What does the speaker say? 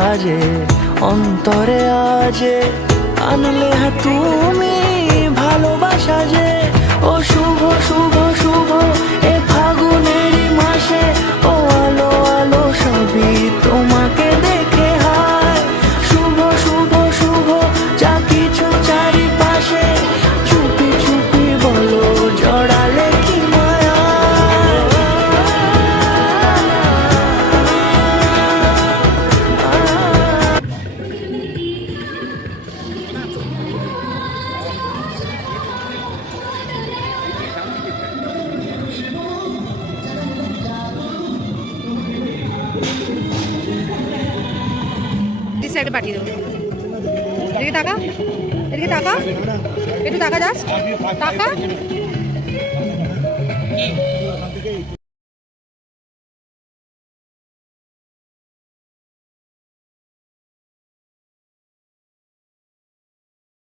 সাজে অন্তরে আজে আনলে তুমি ভালোবাসা যে। ও শুভ শুভ শুভ এ ফাগুনেরই মাসে, ও আলো আলো সবই তোমাকে দেখে হায়। শুভ শুভ শুভ যা কিছু চারিপাশে, চুপি চুপি বলো জড়ালে কি মায়া। সাইডে পাঠিয়ে দেবো। এদিকে টাকা, এদিকে টাকা, একটু টাকা যাস টাকা।